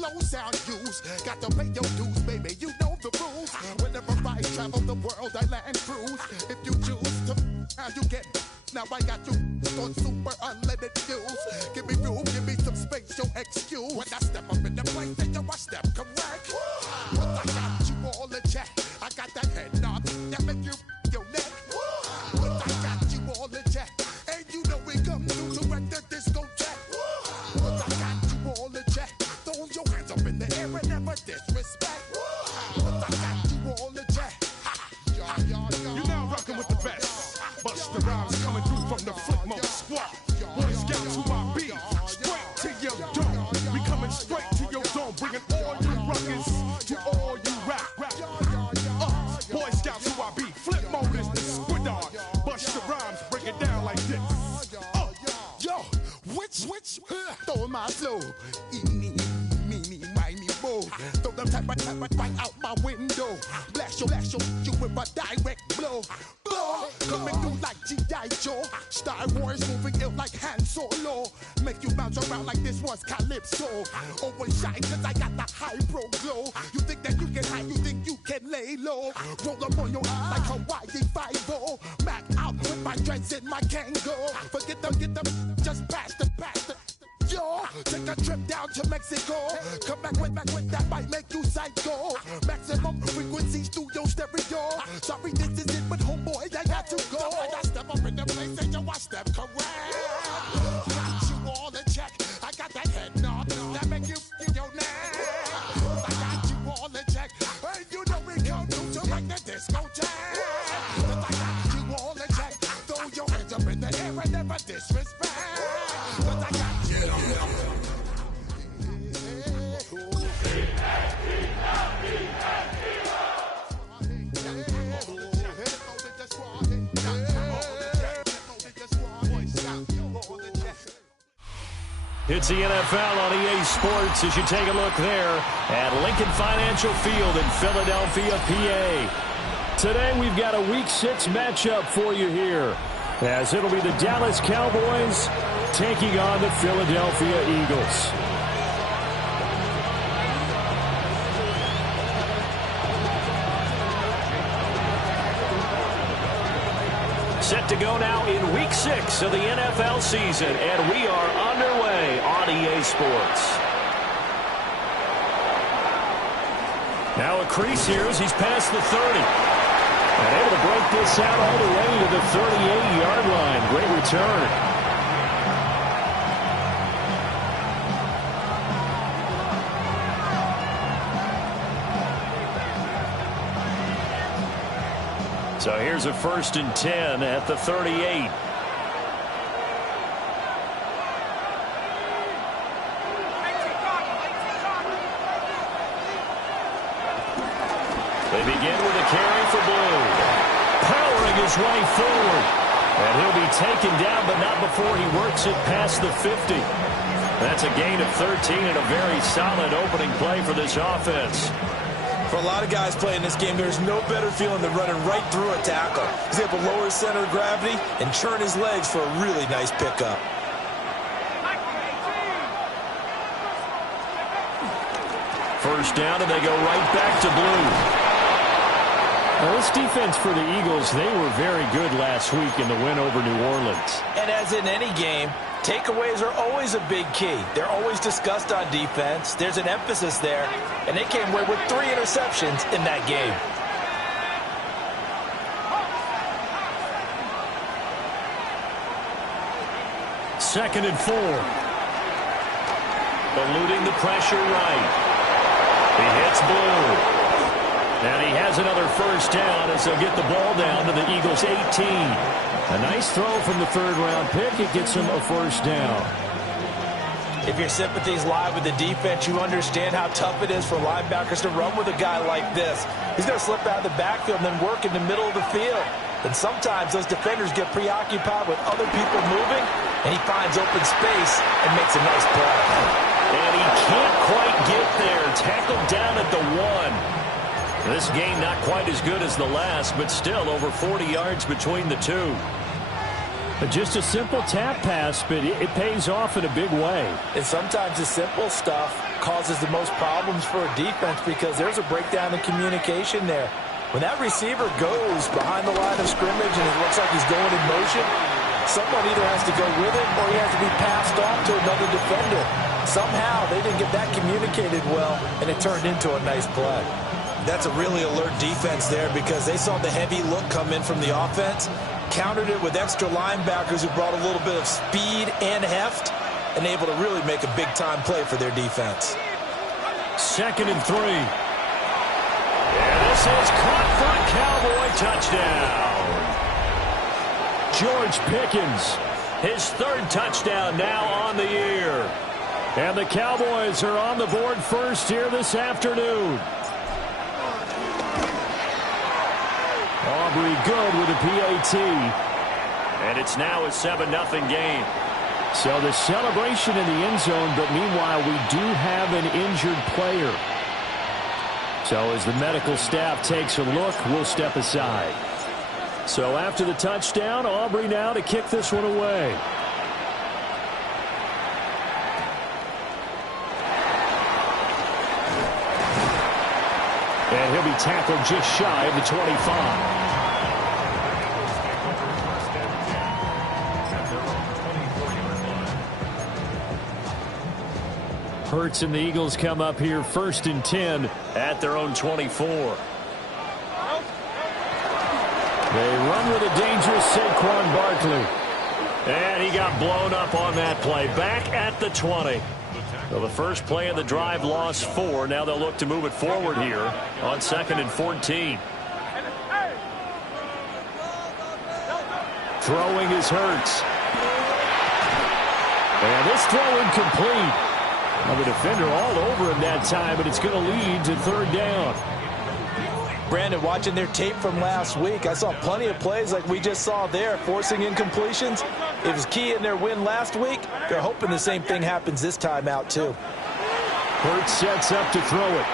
flow sound use. Got to pay your dues, baby, you know the rules. Whenever I travel the world, I land cruise. If you choose to, how you get. Now I got you on super unleaded fuels. Give me room, give me some space, your excuse. When I step up in the place, then I step correct. But I got you all in check. I got that head knob that make you your neck. But I got you all in check. And you know we come through to wreck the discotheque. But I got you all in check. Throw your hands up in the air and never disrespect. But I got you all in check. You're now rocking with the best. Busta Rhymes coming through from the Flip Mode Squad. Boy Scouts who I be, straight to your dome. We coming straight to your dome, bringing all you ruckus to all you rap. Boy Scouts who I be, Flip Mode is the squid dog. Busta Rhymes break it down like this. Yo, which, throwing my flow. Eeny, meeny, miny, mo. Throw them type right out my window. Blast you with a direct blow. Coming through like G.I. Joe. Star Wars moving ill like Han Solo. Make you bounce around like this was Calypso. Always shine cause I got the high pro glow. You think that you can hide, you think you can lay low. Roll up on your eyes like Hawaii 5-0. Mac out with my dreads in my Kango. Forget them, just pass the. Yo, take a trip down to Mexico. Come back with that might make you psycho. Maximum frequencies through your stereo. Sorry, this is it, but homeboy, I got to go. And I step up in the place and yo, I step correct. Got you all in check. I got that head knob that make you your neck. I got you all in check. And you know we come through to like the discotheque. I got you all in check. Throw your hands up in the air and never disrespect. Cause I got It's the NFL on EA Sports as you take a look there at Lincoln Financial Field in Philadelphia, PA. Today we've got a Week 6 matchup for you here, as it'll be the Dallas Cowboys taking on the Philadelphia Eagles. Set to go now in Week 6 of the NFL season, and we are underway on EA Sports. Now a crease here as he's past the 30. And able to break this out all the way to the 38-yard line. Great return. So here's a 1st and 10 at the 38. They begin with a carry for Blue. Powering his way forward. And he'll be taken down, but not before he works it past the 50. That's a gain of 13 and a very solid opening play for this offense. For a lot of guys playing this game, there's no better feeling than running right through a tackle. He's able to lower his center of gravity and churn his legs for a really nice pickup. First down, and they go right back to Blue. Well, this defense for the Eagles, they were very good last week in the win over New Orleans. And as in any game, takeaways are always a big key. They're always discussed on defense. There's an emphasis there, and they came away with 3 interceptions in that game. Second and 4. Eluding the pressure right. He hits Blue. And he has another first down as they'll get the ball down to the Eagles' 18. A nice throw from the 3rd-round pick. It gets him a first down. If your sympathies lie with the defense, you understand how tough it is for linebackers to run with a guy like this. He's going to slip out of the backfield and then work in the middle of the field. And sometimes those defenders get preoccupied with other people moving, and he finds open space and makes a nice play. And he can't quite get there. Tackled down at the 1. This game not quite as good as the last, but still over 40 yards between the two. Just a simple tap pass, but it pays off in a big way. And sometimes the simple stuff causes the most problems for a defense because there's a breakdown in communication there. When that receiver goes behind the line of scrimmage and it looks like he's going in motion, someone either has to go with it or he has to be passed off to another defender. Somehow they didn't get that communicated well, and it turned into a nice play. That's a really alert defense there because they saw the heavy look come in from the offense, countered it with extra linebackers who brought a little bit of speed and heft, and able to really make a big-time play for their defense. 2nd and 3. And this is caught for a Cowboy touchdown. George Pickens, his 3rd touchdown now on the year. And the Cowboys are on the board first here this afternoon. Aubrey good with a PAT. And it's now a 7-0 game. So the celebration in the end zone, but meanwhile we do have an injured player. So as the medical staff takes a look, we'll step aside. So after the touchdown, Aubrey now to kick this one away. And he'll be tackled just shy of the 25. Hurts and the Eagles come up here 1st and 10 at their own 24. They run with a dangerous Saquon Barkley. And he got blown up on that play. Back at the 20. So the first play of the drive lost 4. Now they'll look to move it forward here on 2nd and 14. Throwing is Hurts. And this throw incomplete. Well, the defender all over him that time, but it's going to lead to 3rd down. Brandon, watching their tape from last week, I saw plenty of plays like we just saw there, forcing incompletions. It was key in their win last week. They're hoping the same thing happens this time out, too. Hurts sets up to throw it.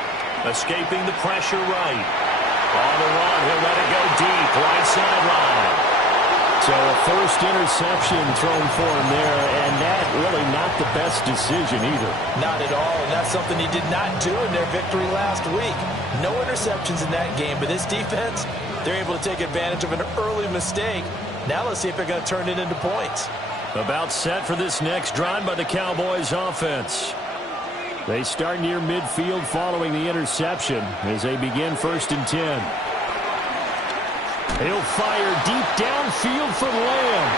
Escaping the pressure right. On the run, he'll let it go deep, right sideline. So a first interception thrown for him there, and that really not the best decision either. Not at all, and that's something he did not do in their victory last week. No interceptions in that game, but this defense, they're able to take advantage of an early mistake. Now let's see if they're going to turn it into points. About set for this next drive by the Cowboys offense. They start near midfield following the interception as they begin 1st and 10. He'll fire deep downfield for Lamb.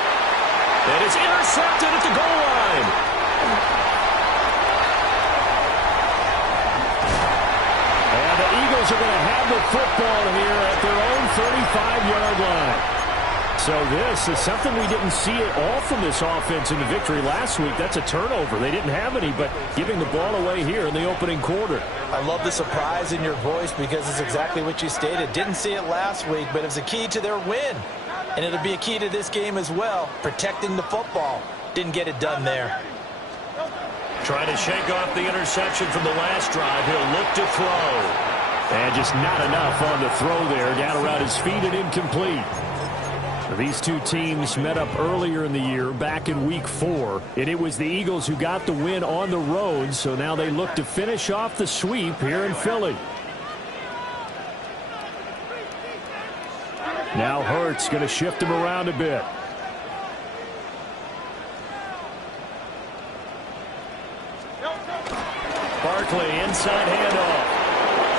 And it's intercepted at the goal line. And the Eagles are going to have the football here at their own 35-yard line. So this is something we didn't see at all from this offense in the victory last week. That's a turnover. They didn't have any, but giving the ball away here in the opening quarter. I love the surprise in your voice because it's exactly what you stated. Didn't see it last week, but it was a key to their win. And it'll be a key to this game as well, protecting the football. Didn't get it done there. Trying to shake off the interception from the last drive. He'll look to throw. And just not enough on the throw there. Down around his feet and incomplete. These two teams met up earlier in the year, back in Week 4, and it was the Eagles who got the win on the road, so now they look to finish off the sweep here in Philly. Now Hurts going to shift him around a bit. Barkley inside handoff.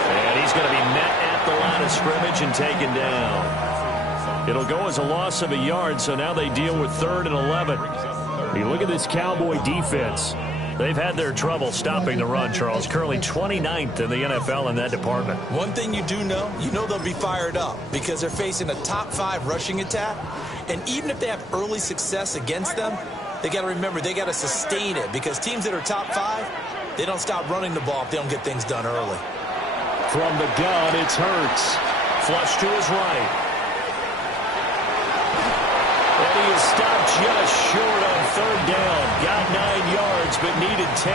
And he's going to be met at the line of scrimmage and taken down. It'll go as a loss of a yard, so now they deal with 3rd and 11. You look at this Cowboy defense. They've had their trouble stopping the run, Charles. Currently 29th in the NFL in that department. One thing you do know, they'll be fired up because they're facing a top 5 rushing attack. And even if they have early success against them, they got to remember they got to sustain it because teams that are top 5, they don't stop running the ball if they don't get things done early. From the gun, it's Hurts. Flush to his right. And he is stopped just short on 3rd down. Got 9 yards, but needed 10.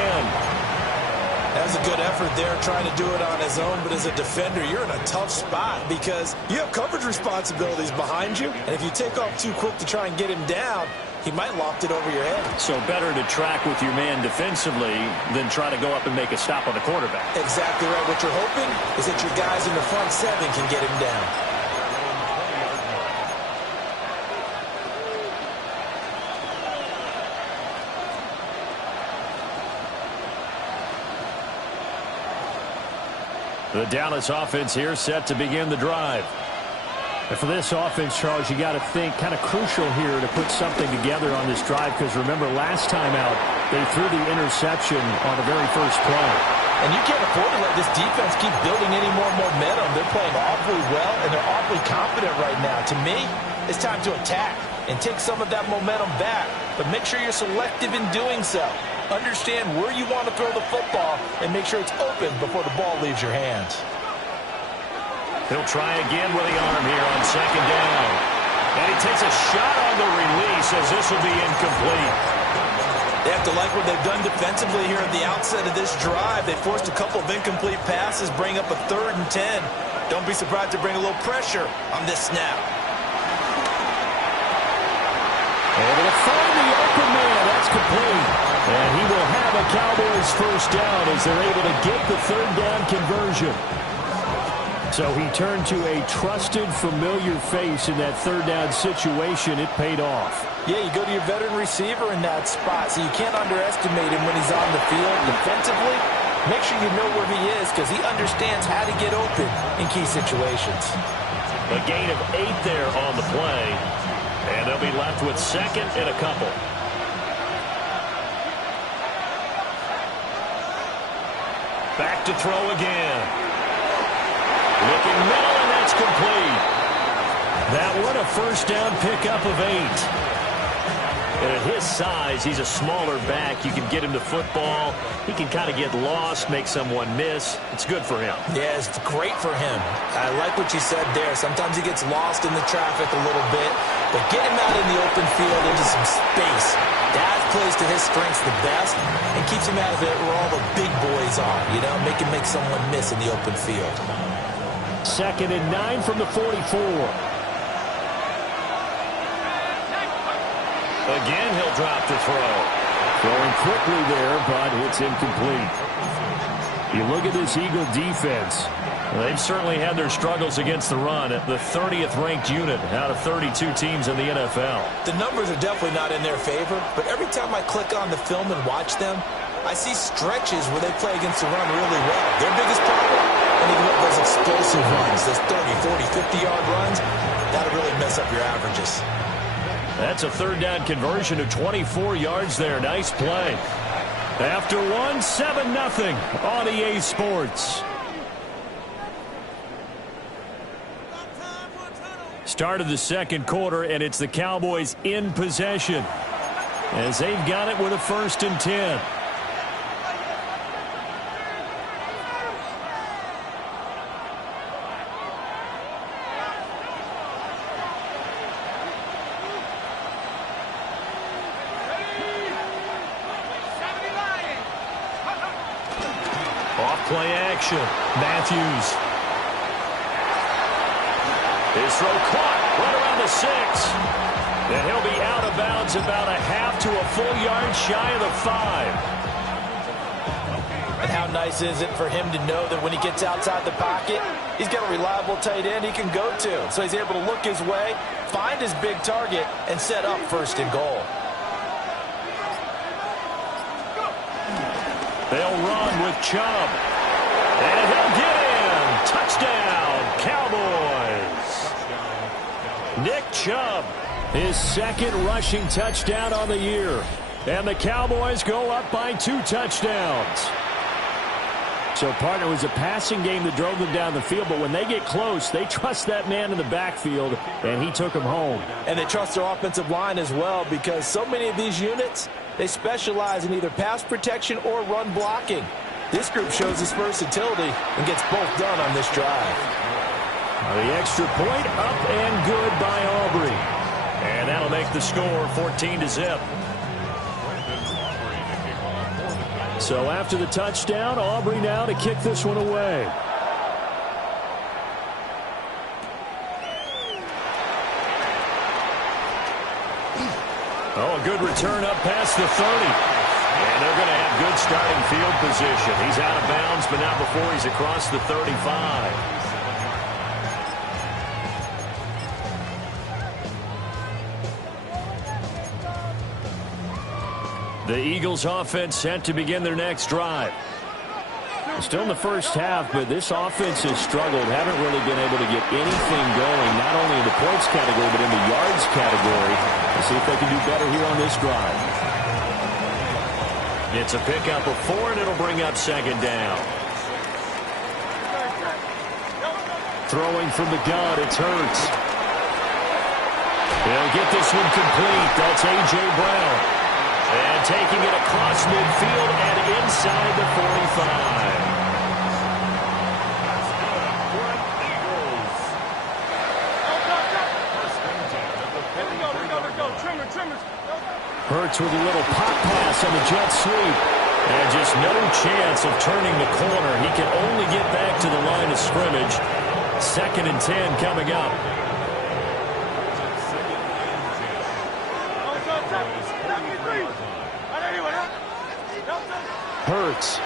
That was a good effort there, trying to do it on his own. But as a defender, you're in a tough spot because you have coverage responsibilities behind you. And if you take off too quick to try and get him down, he might loft it over your head. So better to track with your man defensively than try to go up and make a stop on the quarterback. Exactly right. What you're hoping is that your guys in the front seven can get him down. The Dallas offense here set to begin the drive. And for this offense, Charles, you got to think kind of crucial here to put something together on this drive, because remember last time out they threw the interception on the very first play. And you can't afford to let this defense keep building any more momentum. They're playing awfully well, and they're awfully confident right now. To me, it's time to attack and take some of that momentum back, but make sure you're selective in doing so. Understand where you want to throw the football and make sure it's open before the ball leaves your hands. He'll try again with the arm here on second down. And he takes a shot on the release as this will be incomplete. They have to like what they've done defensively here at the outset of this drive. They forced a couple of incomplete passes, bring up a 3rd and 10. Don't be surprised to bring a little pressure on this snap. Able to find the open man. That's complete. And he will have a Cowboys first down as they're able to get the 3rd down conversion. So he turned to a trusted, familiar face in that 3rd down situation. It paid off. Yeah, you go to your veteran receiver in that spot, so you can't underestimate him when he's on the field. Defensively, make sure you know where he is, because he understands how to get open in key situations. A gain of 8 there on the play. And they'll be left with 2nd and a couple. Back to throw again. Looking middle, and that's complete. That one a first down pickup of 8. And at his size, he's a smaller back. You can get him the football. He can kind of get lost, make someone miss. It's good for him. Yeah, it's great for him. I like what you said there. Sometimes he gets lost in the traffic a little bit, but get him out in the open field into some space. That plays to his strengths the best and keeps him out of it where all the big boys are, you know, make him make someone miss in the open field. 2nd and 9 from the 44. Again, he'll drop the throw. Throwing quickly there, but it's incomplete. You look at this Eagle defense. They've certainly had their struggles against the run at the 30th ranked unit out of 32 teams in the NFL. The numbers are definitely not in their favor, but every time I click on the film and watch them, I see stretches where they play against the run really well. Their biggest problem, and even those explosive runs, those 30, 40, 50-yard runs, that'll really mess up your averages. That's a 3rd down conversion of 24 yards there. Nice play. After one, 7-0 on EA Sports. Start of the 2nd quarter, and it's the Cowboys in possession as they've got it with a 1st and 10. Play action. Matthews. His throw caught right around the 6. And he'll be out of bounds about a half to a full yard shy of the 5. And how nice is it for him to know that when he gets outside the pocket, he's got a reliable tight end he can go to. So he's able to look his way, find his big target, and set up 1st and goal. They'll run with Chubb. And he'll get in. Touchdown, Cowboys. Nick Chubb, his 2nd rushing touchdown on the year. And the Cowboys go up by 2 touchdowns. So, partner, it was a passing game that drove them down the field, but when they get close, they trust that man in the backfield, and he took them home. And they trust their offensive line as well, because so many of these units, they specialize in either pass protection or run blocking. This group shows its versatility and gets both done on this drive. The extra point up and good by Aubrey. And that'll make the score 14-0. So after the touchdown, Aubrey now to kick this one away. Oh, a good return up past the 30. And they're going to have good starting field position. He's out of bounds, but not before he's across the 35. The Eagles offense set to begin their next drive. Still in the first half, but this offense has struggled. Haven't really been able to get anything going, not only in the points category, but in the yards category. Let's see if they can do better here on this drive. It's a pickup of 4, and it'll bring up second down. Throwing from the gun, it's Hurts. They'll get this one complete. That's A.J. Brown. And taking it across midfield and inside the 45. Hurts with a little pop pass on the jet sweep. And just no chance of turning the corner. He can only get back to the line of scrimmage. 2nd and 10 coming up. Hurts.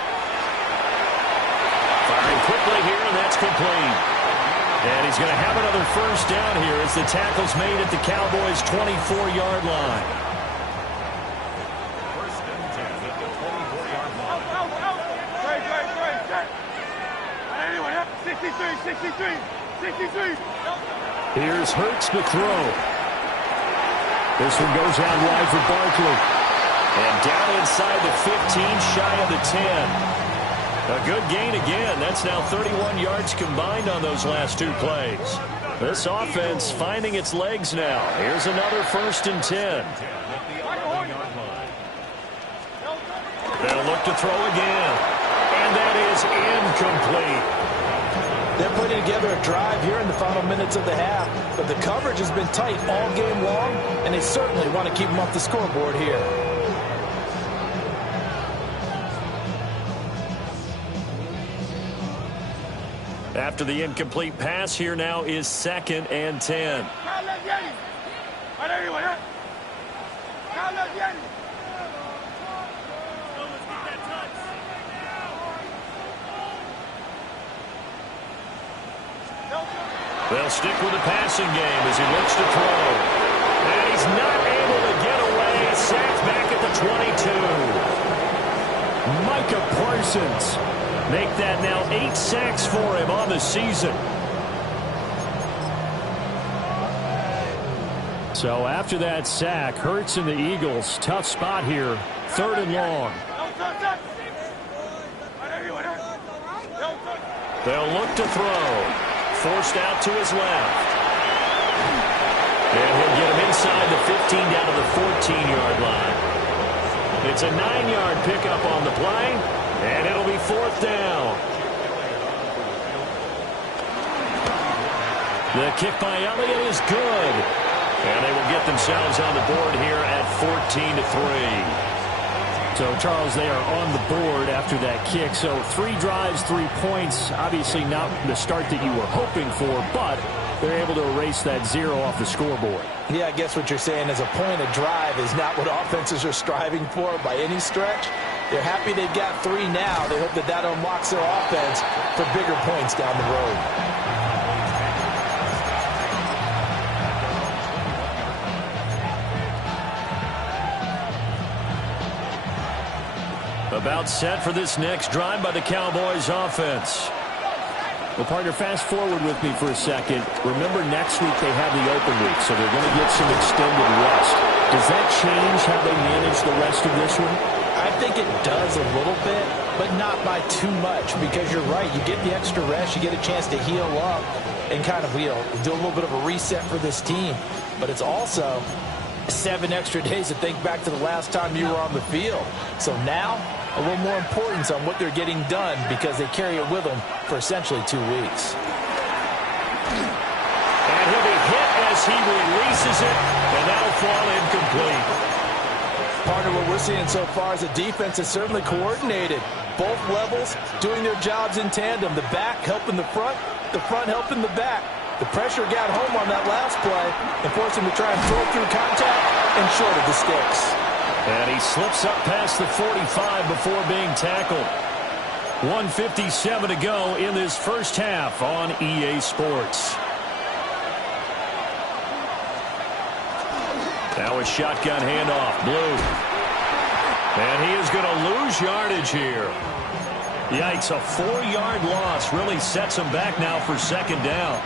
Firing quickly here, and that's complete. And he's going to have another first down here as the tackle's made at the Cowboys' 24-yard line. First and 10 at the 24-yard line. 63. Here's Hurts to throw. This one goes out wide for Barkley. And down inside the 15, shy of the 10. A good gain again. That's now 31 yards combined on those last 2 plays. This offense finding its legs now. Here's another 1st and 10. They'll look to throw again. And that is incomplete. They're putting together a drive here in the final minutes of the half. But the coverage has been tight all game long, and they certainly want to keep them off the scoreboard here. After the incomplete pass, here now is 2nd and 10. They'll stick with the passing game as he looks to throw. And he's not able to get away. Sacked back at the 22. Micah Parsons. Make that now 8 sacks for him on the season. So after that sack, Hurts and the Eagles, tough spot here. 3rd and long. They'll look to throw. Forced out to his left. And he'll get him inside the 15 down to the 14-yard line. It's a 9-yard pickup on the play, and it'll be 4th down. The kick by Elliott is good. And they will get themselves on the board here at 14-3. So, Charles, they are on the board after that kick. So 3 drives, 3 points. Obviously not the start that you were hoping for, but they're able to erase that 0 off the scoreboard. Yeah, I guess what you're saying is a point of drive is not what offenses are striving for by any stretch. They're happy they've got 3 now. They hope that that unlocks their offense for bigger points down the road. About set for this next drive by the Cowboys offense. Well, partner, fast forward with me for a second. Remember, next week they have the open week, so they're going to get some extended rest. Does that change how they manage the rest of this one? I think it does a little bit, but not by too much, because you're right. You get the extra rest. You get a chance to heal up and kind of, do a little bit of a reset for this team. But it's also 7 extra days to think back to the last time you were on the field. So now, a little more importance on what they're getting done because they carry it with them for essentially 2 weeks. And he'll be hit as he releases it, and that'll fall incomplete. Partner, what we're seeing so far is the defense is certainly coordinated. Both levels doing their jobs in tandem. The back helping the front helping the back. The pressure got home on that last play and forced him to try and throw through contact and short of the sticks. And he slips up past the 45 before being tackled. 1:57 to go in this first half on EA Sports. Now a shotgun handoff. Blue. And he is going to lose yardage here. Yikes, a 4-yard loss really sets him back now for second down.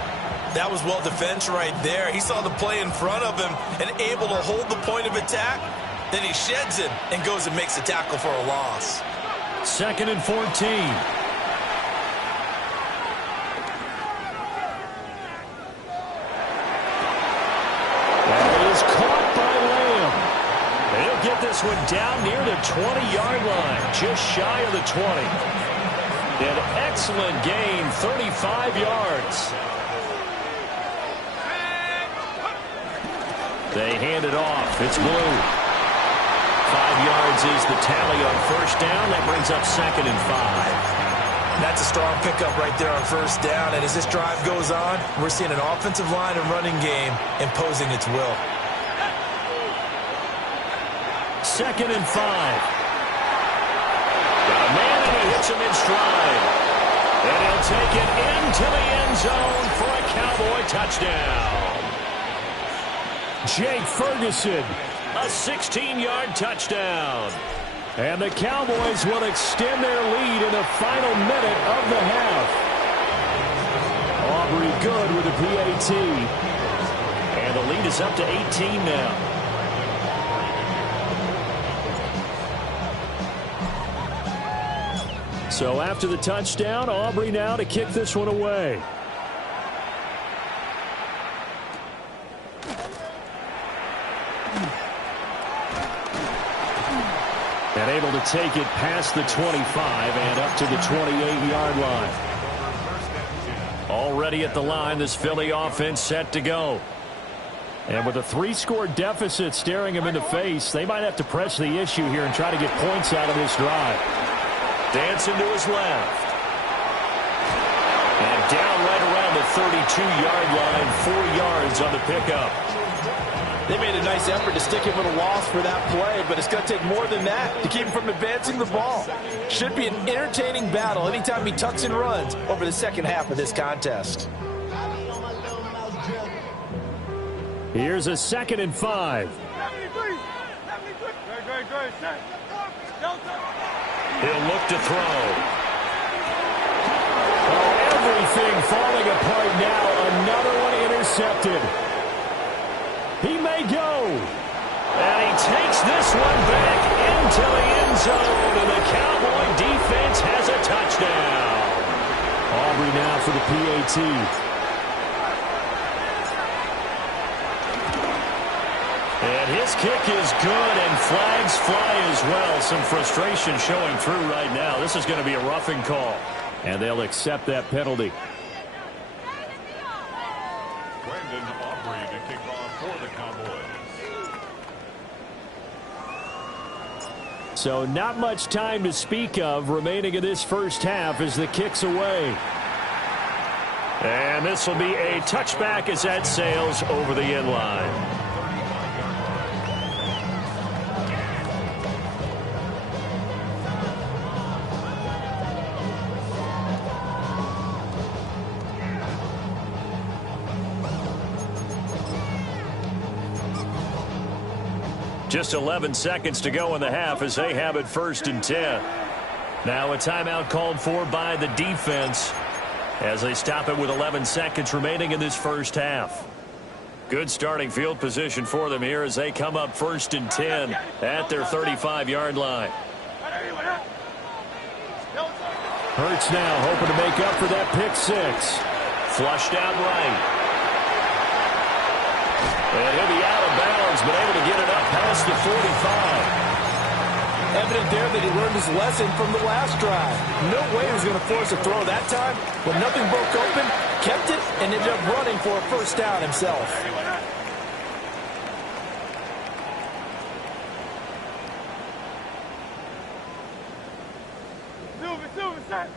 That was well defense right there. He saw the play in front of him and able to hold the point of attack. Then he sheds it and goes and makes a tackle for a loss. 2nd and 14. Get this one down near the 20-yard line, just shy of the 20. An excellent gain, 35 yards. They hand it off. It's Blue. 5 yards is the tally on first down. That brings up 2nd and 5. That's a strong pickup right there on first down. And as this drive goes on, we're seeing an offensive line and running game imposing its will. 2nd and 5. Got a man and he hits him in stride. And he'll take it into the end zone for a Cowboy touchdown. Jake Ferguson, a 16-yard touchdown. And the Cowboys will extend their lead in the final minute of the half. Aubrey good with the PAT. And the lead is up to 18 now. So after the touchdown, Aubrey now to kick this one away. And able to take it past the 25 and up to the 28-yard line. Already at the line, this Philly offense set to go. And with a 3-score deficit staring them in the face, they might have to press the issue here and try to get points out of this drive. Dancing to his left. And down right around the 32-yard line, 4 yards on the pickup. They made a nice effort to stick him with a loss for that play, but it's going to take more than that to keep him from advancing the ball. Should be an entertaining battle anytime he tucks and runs over the second half of this contest. Here's a 2nd and 5. He'll look to throw. Oh, everything falling apart now. Another one intercepted. He may go. And he takes this one back into the end zone. And the Cowboy defense has a touchdown. Aubrey now for the PAT. And his kick is good, and flags fly as well. Some frustration showing through right now. This is going to be a roughing call, and they'll accept that penalty. Brandon Aubrey to kick off for the Cowboys. So not much time to speak of remaining in this first half as the kick's away. And this will be a touchback as that sails over the end line. Just 11 seconds to go in the half as they have it 1st and 10. Now a timeout called for by the defense as they stop it with 11 seconds remaining in this first half. Good starting field position for them here as they come up 1st and 10 at their 35-yard line. Hurts now hoping to make up for that pick 6. Flushed out right. And he'll be out of bounds, but able to get it up past the 45. Evident there that he learned his lesson from the last drive. No way he was going to force a throw that time. When nothing broke open, kept it, and ended up running for a first down himself. Silver, set.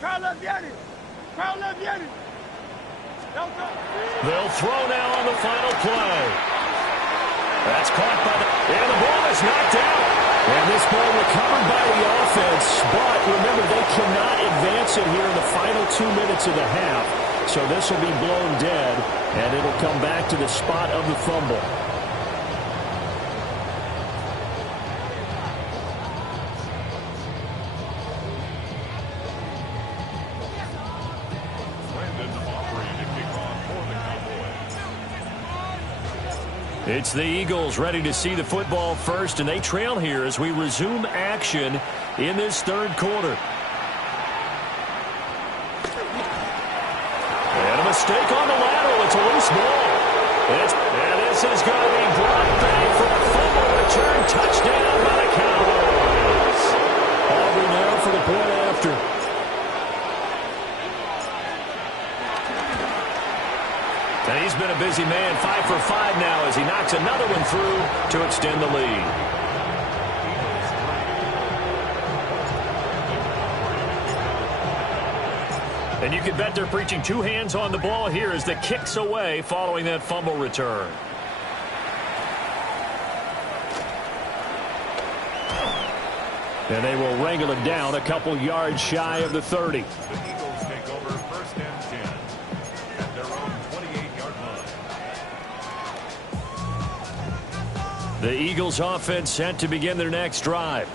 Crowd left, Yanni. Crowd left, Yanni. They'll throw now on the final play. That's caught by and the ball is knocked out. And this ball recovered by the offense. But remember, they cannot advance it here in the final 2 minutes of the half. So this will be blown dead, and it'll come back to the spot of the fumble. It's the Eagles ready to see the football first, and they trail here as we resume action in this third quarter. And a mistake on the lateral. It's a loose ball. And this is going to be brought back for a fumble return touchdown by the Cowboys. Aubrey now for the point after. And he's been a busy man, 5 for 5 now as he knocks another one through to extend the lead. And you can bet they're preaching two hands on the ball here as the kick's away following that fumble return. And they will wrangle it down a couple yards shy of the 30. The Eagles offense set to begin their next drive.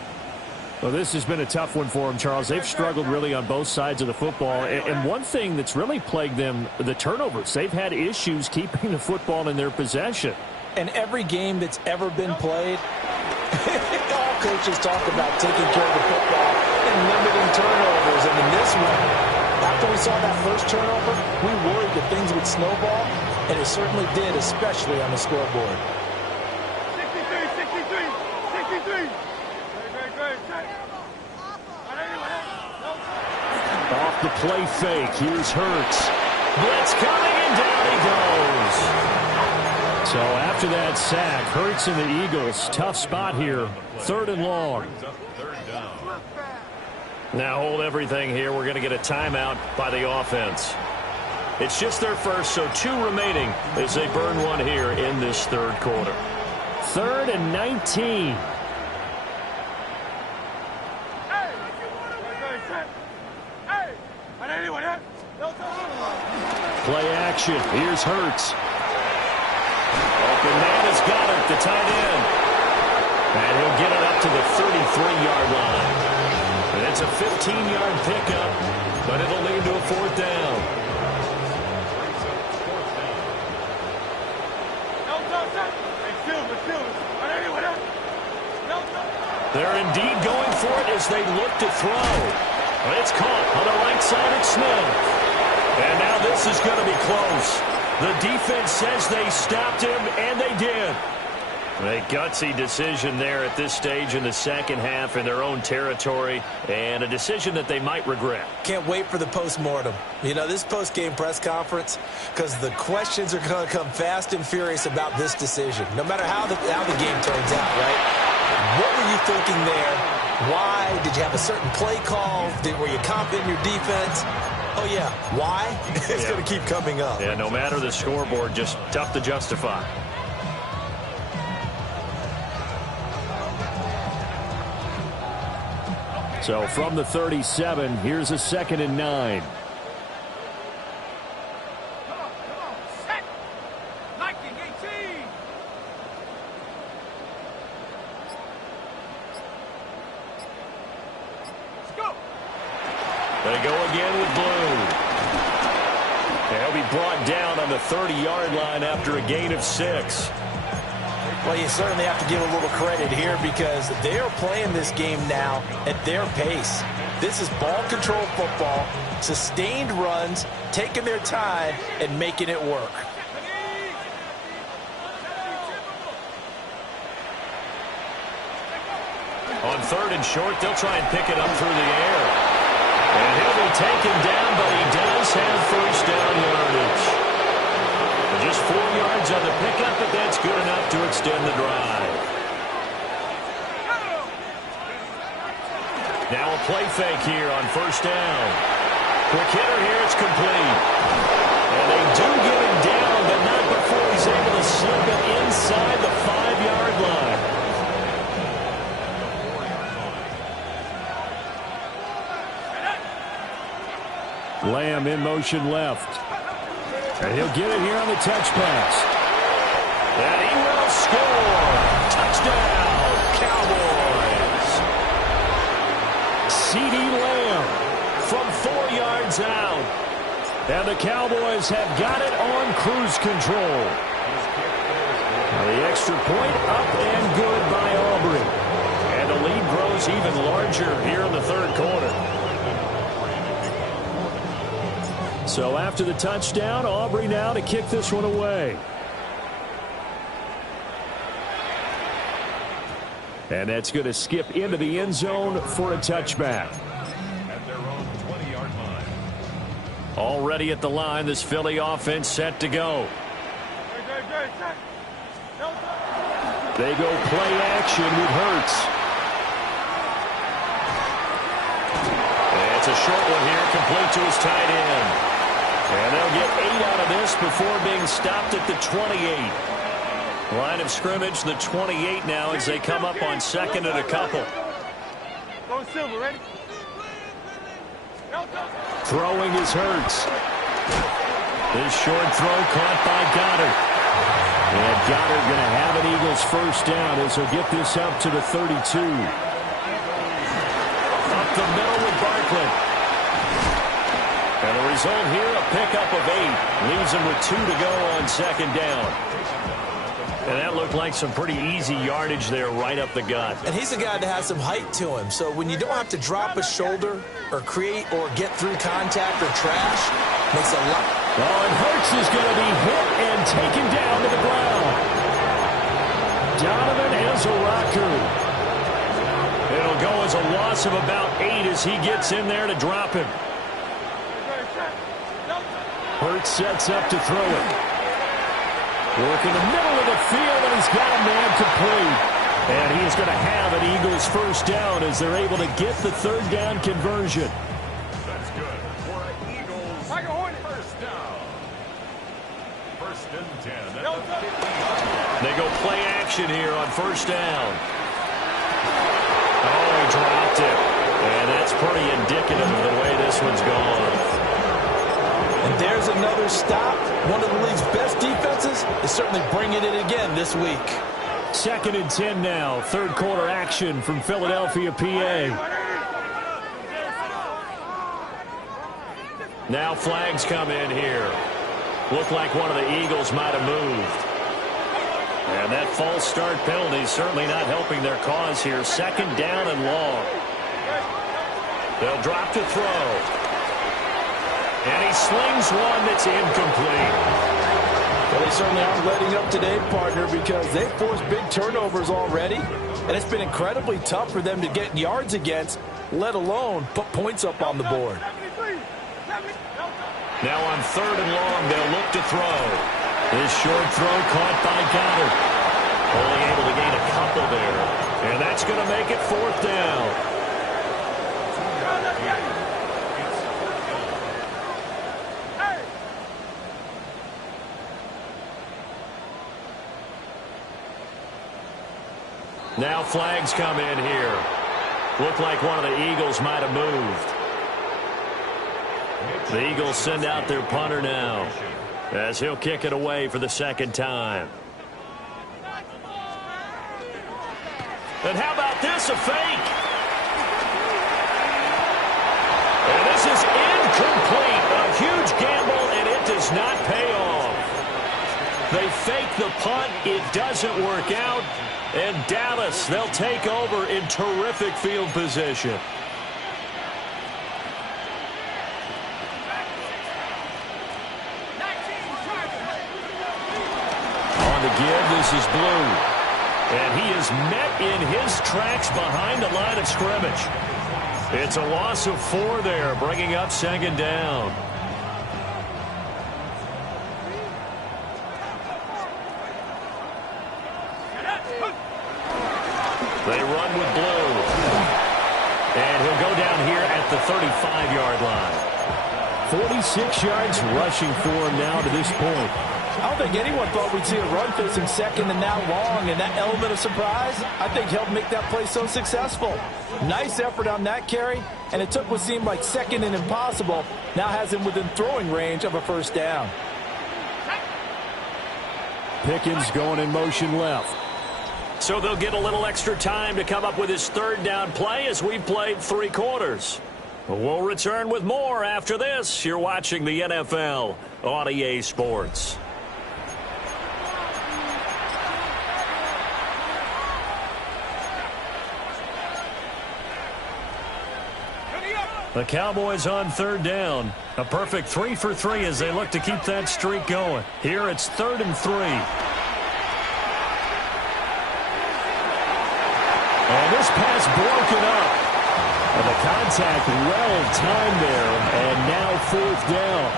Well, this has been a tough one for them, Charles. They've struggled really on both sides of the football. And one thing that's really plagued them, the turnovers. They've had issues keeping the football in their possession. And every game that's ever been played, all coaches talk about taking care of the football and limiting turnovers. And in this one, after we saw that first turnover, we worried that things would snowball. And it certainly did, especially on the scoreboard. Off the play fake, here's Hurts. Blitz coming, and down he goes. So after that sack, Hurts and the Eagles, tough spot here, 3rd and long. Now hold everything here. We're going to get a timeout by the offense. It's just their first, so 2 remaining as they burn one here in this third quarter. 3rd and 19. Play action. Here's Hurts. Open man has got it, the tight end. And he'll get it up to the 33-yard line. And it's a 15-yard pickup, but it'll lead to a 4th down. They're indeed going for it as they look to throw. It's caught on the right side of Smith. And now this is going to be close. The defense says they stopped him, and they did. A gutsy decision there at this stage in the second half in their own territory, and a decision that they might regret. Can't wait for the post-mortem. You know, this post-game press conference, because the questions are going to come fast and furious about this decision, no matter how the game turns out, right? What were you thinking there? Why? Did you have a certain play call? Were you confident in your defense? Oh, yeah. Why? It's going to keep coming up. Yeah, no matter the scoreboard, just tough to justify. So from the 37, here's a 2nd and 9. They go again with Blue. They'll be brought down on the 30-yard line after a gain of 6. Well, you certainly have to give a little credit here because they are playing this game now at their pace. This is ball control football, sustained runs, taking their time, and making it work. On 3rd and short, they'll try and pick it up through the air. And he'll be taken down, but he does have first down yardage. Just 4 yards on the pickup, but that's good enough to extend the drive. Now a play fake here on 1st down. Quick hitter here, it's complete. And they do get him down, but not before he's able to slip it inside the 5-yard line. Lamb in motion left. And he'll get it here on the touch pass. And he will score. Touchdown, Cowboys. CeeDee Lamb from 4 yards out. And the Cowboys have got it on cruise control. Now the extra point up and good by Aubrey. And the lead grows even larger here in the third quarter. So after the touchdown, Aubrey now to kick this one away. And that's going to skip into the end zone for a touchback. At their own 20-yard line. Already at the line, this Philly offense set to go. They go play action with Hurts. And it's a short one here, complete to his tight end. And they'll get 8 out of this before being stopped at the 28. Line of scrimmage, the 28 now as they come up on second and a couple. Go Silver, ready? Throwing is Hurts. This short throw caught by Goddard. And Goddard going to have an Eagles first down as he'll get this up to the 32. Up the middle with Barkley. And the result here, a pickup of 8. Leaves him with 2 to go on second down. And that looked like some pretty easy yardage there right up the gut. And he's a guy that has some height to him. So when you don't have to drop a shoulder or create or get through contact or trash, makes a lot. Oh, and Hurts is going to be hit and taken down to the ground. Donovan Ezaraku. It'll go as a loss of about 8 as he gets in there to drop him. Hurts sets up to throw it. Work in the middle of the field, and he's got a man complete. And he is going to have an Eagles first down as they're able to get the third down conversion. That's good for an Eagles first down. First and 10. They go play action here on first down. Oh, he dropped it. And that's pretty indicative of the way this one's gone. And there's another stop. One of the league's best defenses is certainly bringing it again this week. Second and 10 now. Third quarter action from Philadelphia, PA. Now flags come in here. Looked like one of the Eagles might have moved. And that false start penalty is certainly not helping their cause here. Second down and long. They'll drop to throw. And he slings one that's incomplete. Well, they certainly aren't letting up today, partner, because they've forced big turnovers already. And it's been incredibly tough for them to get yards against, let alone put points up on the board. Now on third and long, they'll look to throw. This short throw caught by Goddard. Only able to gain a couple there. And that's going to make it fourth down. Now flags come in here. Looked like one of the Eagles might have moved. The Eagles send out their punter now as he'll kick it away for the second time. And how about this, a fake? And this is incomplete. A huge gamble, and it does not pay off. They fake the punt. It doesn't work out. And Dallas, they'll take over in terrific field position. On the give, this is Blue. And he is met in his tracks behind the line of scrimmage. It's a loss of 4 there, bringing up second down. They run with Blue. And he'll go down here at the 35-yard line. 46 yards rushing for him now to this point. I don't think anyone thought we'd see a run facing second and that long, and that element of surprise, I think, helped make that play so successful. Nice effort on that carry, and it took what seemed like second and impossible, now has him within throwing range of a first down. Pickens going in motion left. So they'll get a little extra time to come up with his third down play as we've played 3 quarters. We'll return with more after this. You're watching the NFL on EA Sports. The Cowboys on third down. A perfect 3 for 3 as they look to keep that streak going. Here it's 3rd and 3. And this pass broken up. And the contact well timed there. And now 4th down.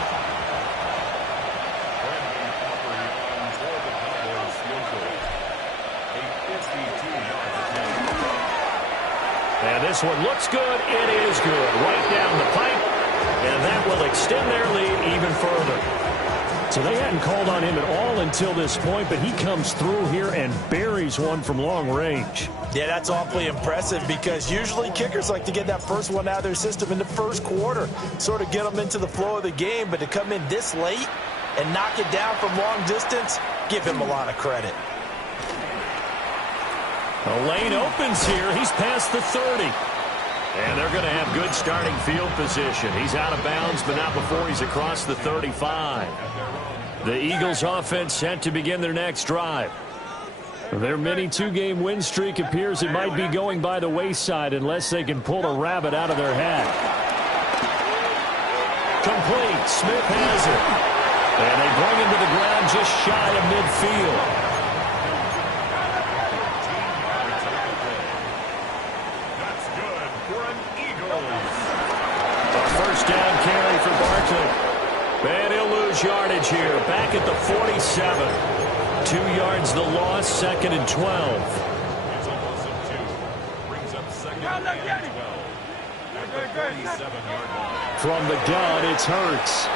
And this one looks good. It is good. Right down the pipe. And that will extend their lead even further. So they hadn't called on him at all until this point, but he comes through here and buries one from long range. Yeah, that's awfully impressive because usually kickers like to get that first one out of their system in the first quarter, sort of get them into the flow of the game, but to come in this late and knock it down from long distance, give him a lot of credit. The lane opens here. He's past the 30. And they're going to have good starting field position. He's out of bounds, but not before he's across the 35. The Eagles offense set to begin their next drive. Their mini 2-game win streak appears it might be going by the wayside unless they can pull a rabbit out of their hat. Complete. Smith has it. And they bring him to the ground just shy of midfield. Down carry for Barkley. And he'll lose yardage here. Back at the 47. 2 yards the loss, 2nd and 12. From the gun, it's Hurts.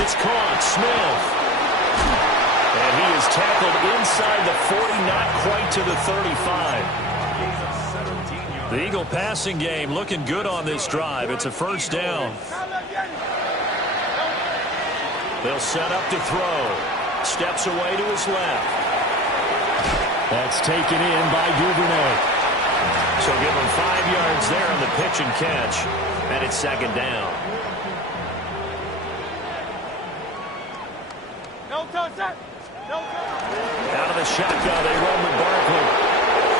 It's caught. Smith. And he is tackled inside the 40, not quite to the 35. The Eagle passing game looking good on this drive. It's a first down. They'll set up to throw. Steps away to his left. That's taken in by Duvernay. So give him 5 yards there on the pitch and catch. And it's 2nd down. Out of the shotgun, they run with Barkley.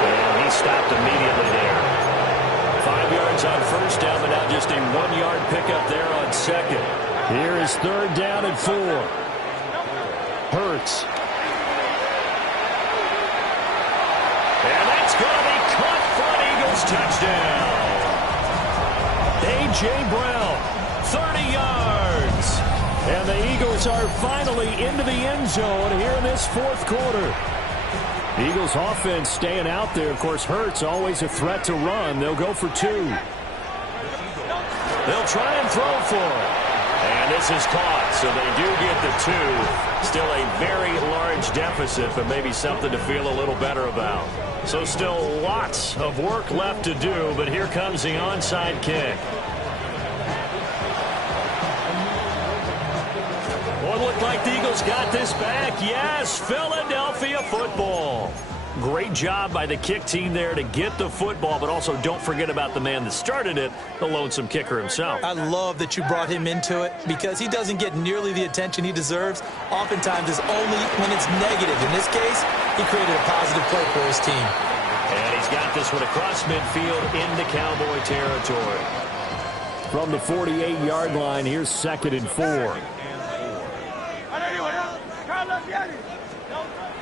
And he stopped immediately there. 5 yards on first down, but now just a 1-yard pickup there on second. Here is 3rd down and 4. Hurts. And that's going to be caught for an Eagles touchdown. A.J. Brown, 30 yards. And the Eagles are finally into the end zone here in this 4th quarter. The Eagles offense staying out there. Of course, Hurts always a threat to run. They'll go for 2. They'll try and throw for it. And this is caught, so they do get the 2. Still a very large deficit, but maybe something to feel a little better about. So still lots of work left to do, but here comes the onside kick. Well, it looked like the Eagles got this back. Yes, Philadelphia football. Great job by the kick team there to get the football, but also don't forget about the man that started it, the lonesome kicker himself. I love that you brought him into it because he doesn't get nearly the attention he deserves. Oftentimes it's only when it's negative. In this case, he created a positive play for his team. And he's got this one across midfield into Cowboy territory. From the 48-yard line, here's 2nd and 4.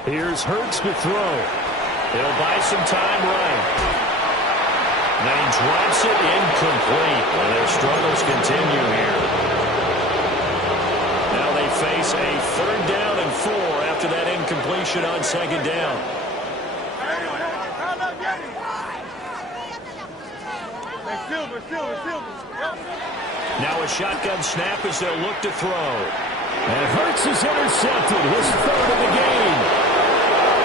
Here's Hurts to throw. He'll buy some time right. And then he drops it incomplete. And their struggles continue here. Now they face a 3rd down and 4 after that incompletion on 2nd down. Silver. Now a shotgun snap as they'll look to throw. And Hurts is intercepted, his third of the game.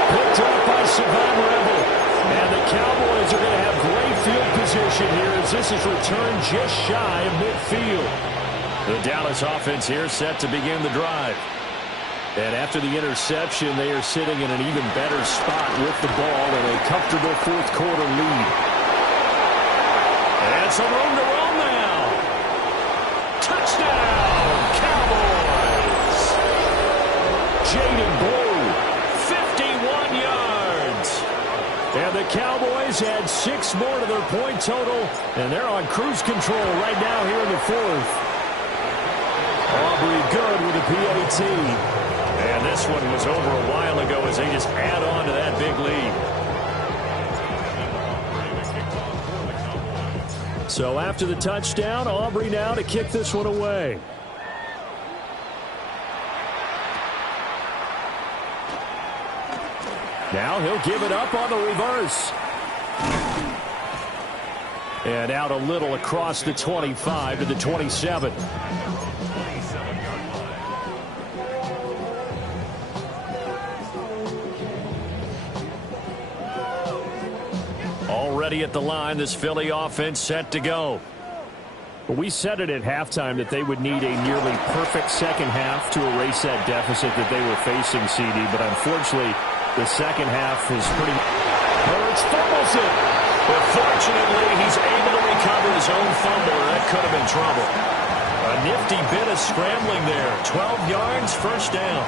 Picked up by Savon Rebel. And the Cowboys are going to have great field position here as this is returned just shy of midfield. The Dallas offense here set to begin the drive. And after the interception, they are sitting in an even better spot with the ball and a comfortable fourth quarter lead. And some room to run now. Touchdown, Cowboys! Jaden Blue, 51 yards. And the Cowboys add 6 more to their point total, and they're on cruise control right now here in the fourth. Aubrey good with a PAT. And this one was over a while ago as they just add on to that big lead. So after the touchdown, Aubrey now to kick this one away. Now he'll give it up on the reverse. And out a little across the 25 to the 27. Already at the line, this Philly offense set to go. We said it at halftime that they would need a nearly perfect second half to erase that deficit that they were facing, CD, but unfortunately, the second half is pretty... Hurts fumbles it. But fortunately, he's able to recover his own fumble, or that could have been trouble. A nifty bit of scrambling there. 12 yards, first down.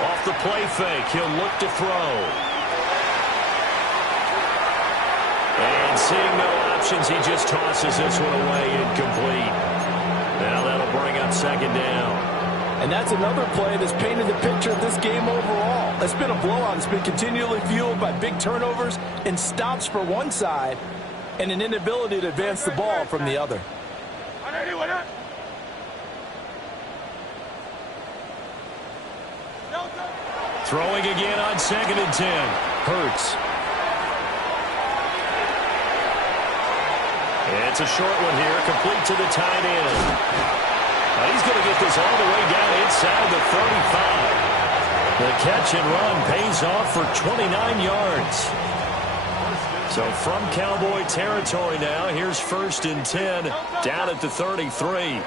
Off the play fake, he'll look to throw. And seeing no options, he just tosses this one away, incomplete. Now that'll bring up second down. And that's another play that's painted the picture of this game overall. It's been a blowout. It's been continually fueled by big turnovers and stops for one side and an inability to advance the ball from the other. Throwing again on 2nd and 10. Hurts. It's a short one here, complete to the tight end. He's going to get this all the way down inside the 35. The catch and run pays off for 29 yards. So from Cowboy territory now, here's 1st and 10 down at the 33.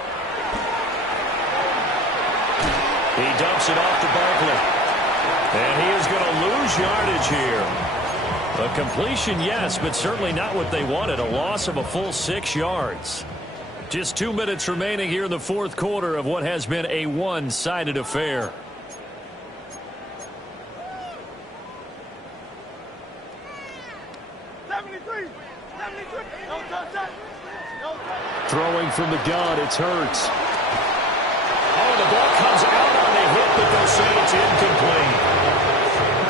He dumps it off to Barkley. And he is going to lose yardage here. A completion, yes, but certainly not what they wanted. A loss of a full 6 yards. Just 2 minutes remaining here in the fourth quarter of what has been a one-sided affair. Throwing from the gun, it's Hurts. Oh, the ball comes out on the hit, but they'll say it's incomplete.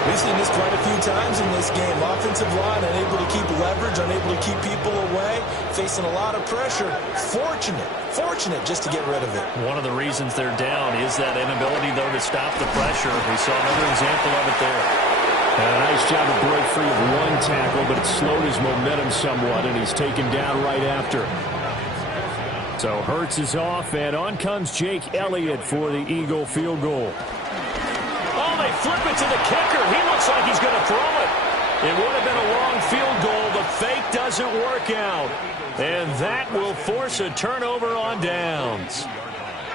We've seen this quite a few times in this game. Offensive line unable to keep leverage, unable to keep people away, facing a lot of pressure. Fortunate just to get rid of it. One of the reasons they're down is that inability, though, to stop the pressure. We saw another example of it there. And a nice job to break free of one tackle, but it slowed his momentum somewhat, and he's taken down right after. So Hurts is off, and on comes Jake Elliott for the Eagle field goal. Oh, they flip it to the kicker. He looks like he's going to throw it. It would have been a long field goal. The fake doesn't work out. And that will force a turnover on downs.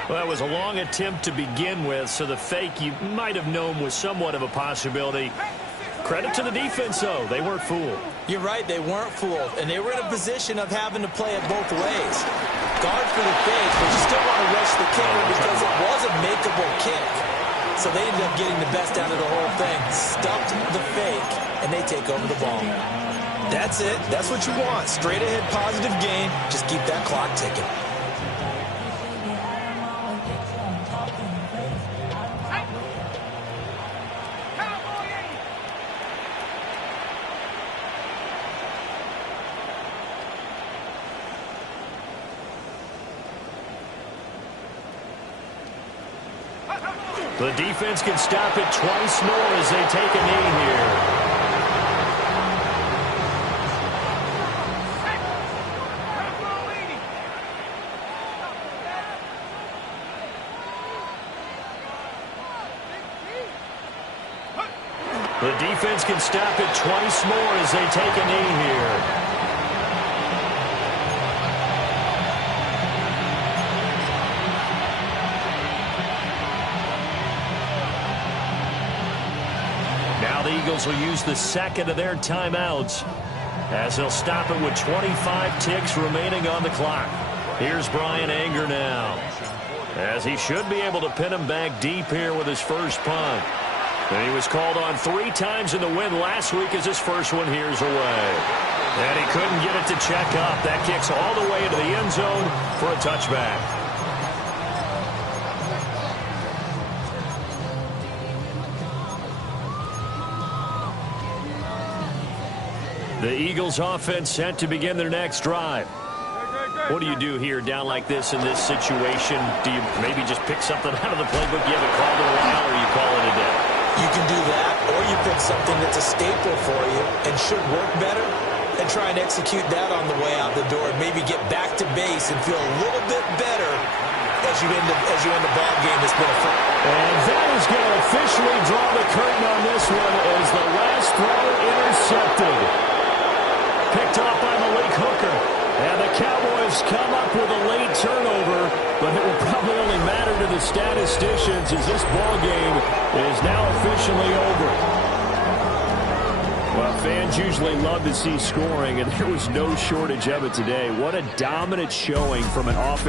Well, that was a long attempt to begin with, so the fake you might have known was somewhat of a possibility. Credit to the defense, though. They weren't fooled. You're right, they weren't fooled. And they were in a position of having to play it both ways. Guard for the fake, but you still want to rush the kicker because it was a makeable kick. So they ended up getting the best out of the whole thing. Stuffed the fake, and they take over the ball. That's it. That's what you want. Straight ahead positive gain. Just keep that clock ticking. The defense can stop it twice more as they take a knee here. The defense can stop it twice more as they take a knee here. Now the Eagles will use the second of their timeouts as they'll stop it with 25 ticks remaining on the clock. Here's Bryan Anger now, as he should be able to pin him back deep here with his first punt. And he was called on 3 times in the win last week as his first one here's away. And he couldn't get it to check up. That kicks all the way into the end zone for a touchback. The Eagles offense set to begin their next drive. What do you do here down like this in this situation? Do you maybe just pick something out of the playbook you haven't called in a while, or you call it a day? You can do that, or you pick something that's a staple for you and should work better and try and execute that on the way out the door and maybe get back to base and feel a little bit better as you end the ball game. It's been a fun. And that is going to officially draw the curtain on this one as the last throw intercepted. Picked off by Malik Hooker. And the Cowboys come up with a late turnover, but it will probably only matter to the statisticians as this ball game is now officially over. Well, fans usually love to see scoring, and there was no shortage of it today. What a dominant showing from an offense.